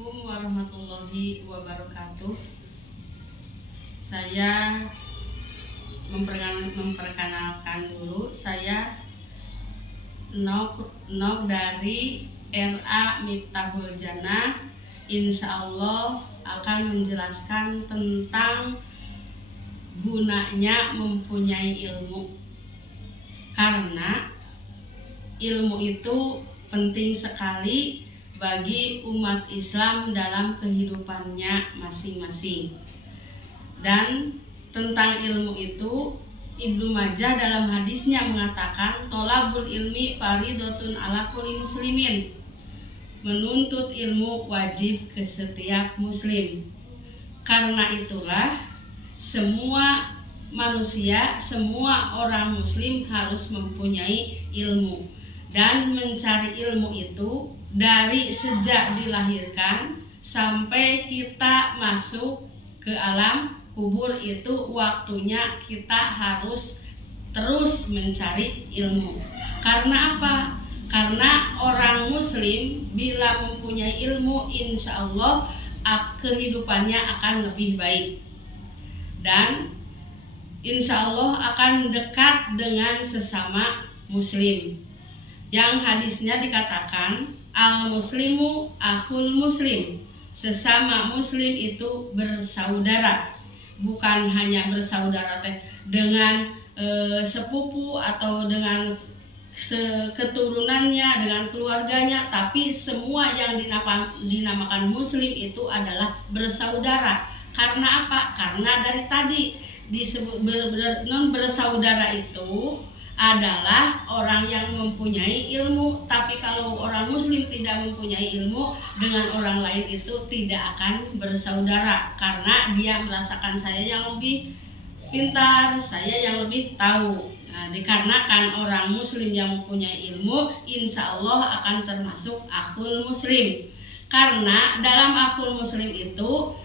Assalamualaikum warahmatullahi wabarakatuh. Saya memperkenalkan dulu. Saya Nok dari RA Miftahul Jannah. Insya Allah akan menjelaskan tentang gunanya mempunyai ilmu, karena ilmu itu penting sekali bagi umat Islam dalam kehidupannya masing-masing. Dan tentang ilmu itu, Ibnu Majah dalam hadisnya mengatakan, tolabul ilmi faridotun ala kulli muslimin. Menuntut ilmu wajib ke setiap muslim. Karena itulah semua manusia, semua orang muslim harus mempunyai ilmu. Dan mencari ilmu itu dari sejak dilahirkan sampai kita masuk ke alam kubur, itu waktunya kita harus terus mencari ilmu. Karena apa? Karena orang muslim bila mempunyai ilmu, insya Allah kehidupannya akan lebih baik dan insya Allah akan dekat dengan sesama muslim. Yang hadisnya dikatakan, al-muslimu akhul muslim. Sesama muslim itu bersaudara. Bukan hanya bersaudara dengan sepupu atau dengan keturunannya, dengan keluarganya, tapi semua yang dinamakan muslim itu adalah bersaudara. Karena apa? Karena dari tadi disebut bersaudara itu adalah orang yang mempunyai ilmu. Tapi kalau orang muslim tidak mempunyai ilmu, dengan orang lain itu tidak akan bersaudara, karena dia merasakan saya yang lebih pintar, saya yang lebih tahu. Nah, dikarenakan orang muslim yang mempunyai ilmu, insya Allah akan termasuk akhul muslim. Karena dalam akhul muslim itu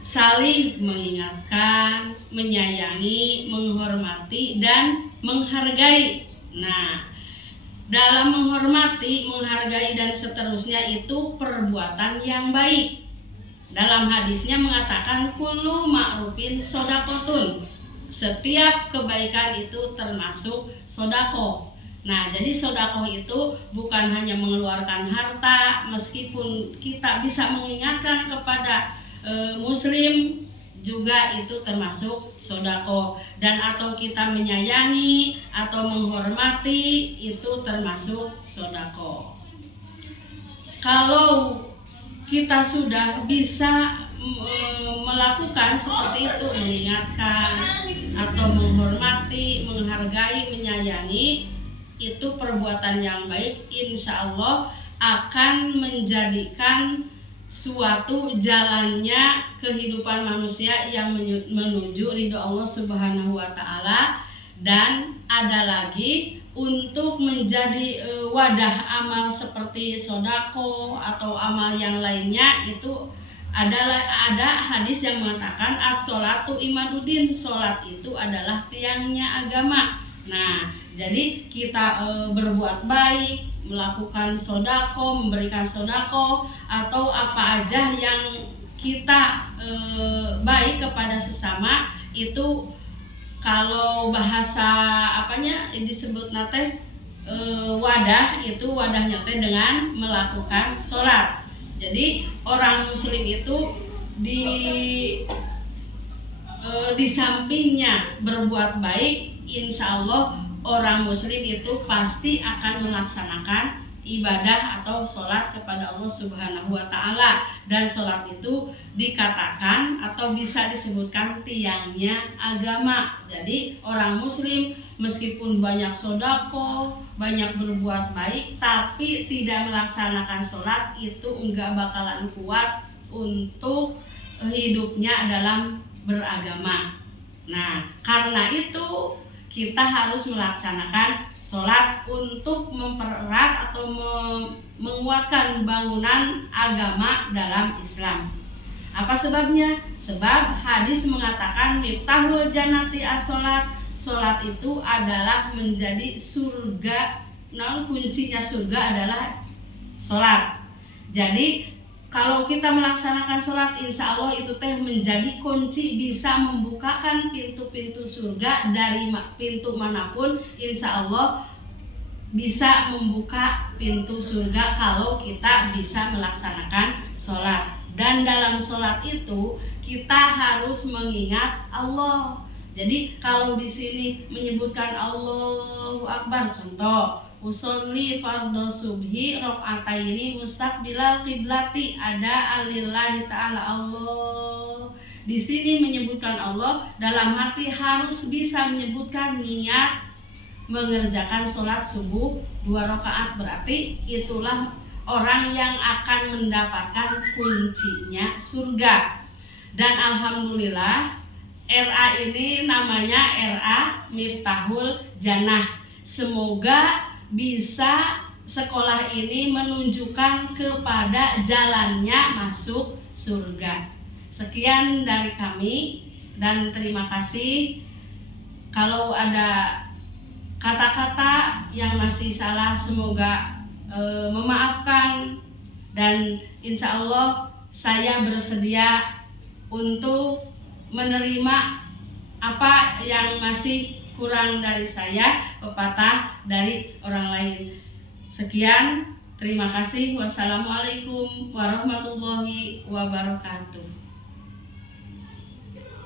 saling mengingatkan, menyayangi, menghormati, dan menghargai. Nah, dalam menghormati, menghargai, dan seterusnya itu perbuatan yang baik. Dalam hadisnya mengatakan, kullu ma'rufin sodakotun. Setiap kebaikan itu termasuk sodako. Nah, jadi sodako itu bukan hanya mengeluarkan harta, meskipun kita bisa mengingatkan kepada muslim juga itu termasuk sodako, dan atau kita menyayangi atau menghormati itu termasuk sodako. Kalau kita sudah bisa melakukan seperti itu, mengingatkan atau menghormati, menghargai, menyayangi, itu perbuatan yang baik, insya Allah akan menjadikan suatu jalannya kehidupan manusia yang menuju ridho Allah Subhanahu wa Ta'ala. Dan ada lagi untuk menjadi wadah amal seperti sodako atau amal yang lainnya, itu ada hadis yang mengatakan as-sholatu imaduddin, sholat itu adalah tiangnya agama. Nah, jadi kita berbuat baik, melakukan sodako, memberikan sodako, atau apa aja yang kita baik kepada sesama, itu kalau bahasa apanya disebut nate wadah, itu wadahnya teh dengan melakukan sholat. Jadi orang muslim itu di sampingnya berbuat baik, insya Allah orang muslim itu pasti akan melaksanakan ibadah atau sholat kepada Allah Subhanahu wa Ta'ala. Dan sholat itu dikatakan atau bisa disebutkan tiangnya agama. Jadi orang muslim meskipun banyak sodako, banyak berbuat baik, tapi tidak melaksanakan sholat, itu enggak bakalan kuat untuk hidupnya dalam beragama. Nah, karena itu kita harus melaksanakan sholat untuk mempererat atau menguatkan bangunan agama dalam Islam. Apa sebabnya? Sebab hadis mengatakan miftahul jannati as-sholat. Sholat itu adalah menjadi surga. Nah, kuncinya surga adalah sholat. Jadi kalau kita melaksanakan sholat, insya Allah itu teh menjadi kunci bisa membukakan pintu-pintu surga dari pintu manapun. Insya Allah bisa membuka pintu surga kalau kita bisa melaksanakan sholat. Dan dalam sholat itu kita harus mengingat Allah. Jadi kalau di sini menyebutkan Allahu Akbar, contoh usolli fardhu subhi rakaataini mustaqbilal qiblati, ada alillahi ta'ala Allah. Di sini menyebutkan Allah, dalam hati harus bisa menyebutkan niat mengerjakan sholat subuh 2 rakaat, berarti itulah orang yang akan mendapatkan kuncinya surga. Dan alhamdulillah RA ini namanya RA Miftahul Jannah. Semoga bisa sekolah ini menunjukkan kepada jalannya masuk surga. Sekian dari kami dan terima kasih. Kalau ada kata-kata yang masih salah, semoga memaafkan, dan insya Allah saya bersedia untuk menerima apa yang masih kurang dari saya, pepatah dari orang lain. Sekian, terima kasih. Wassalamualaikum warahmatullahi wabarakatuh.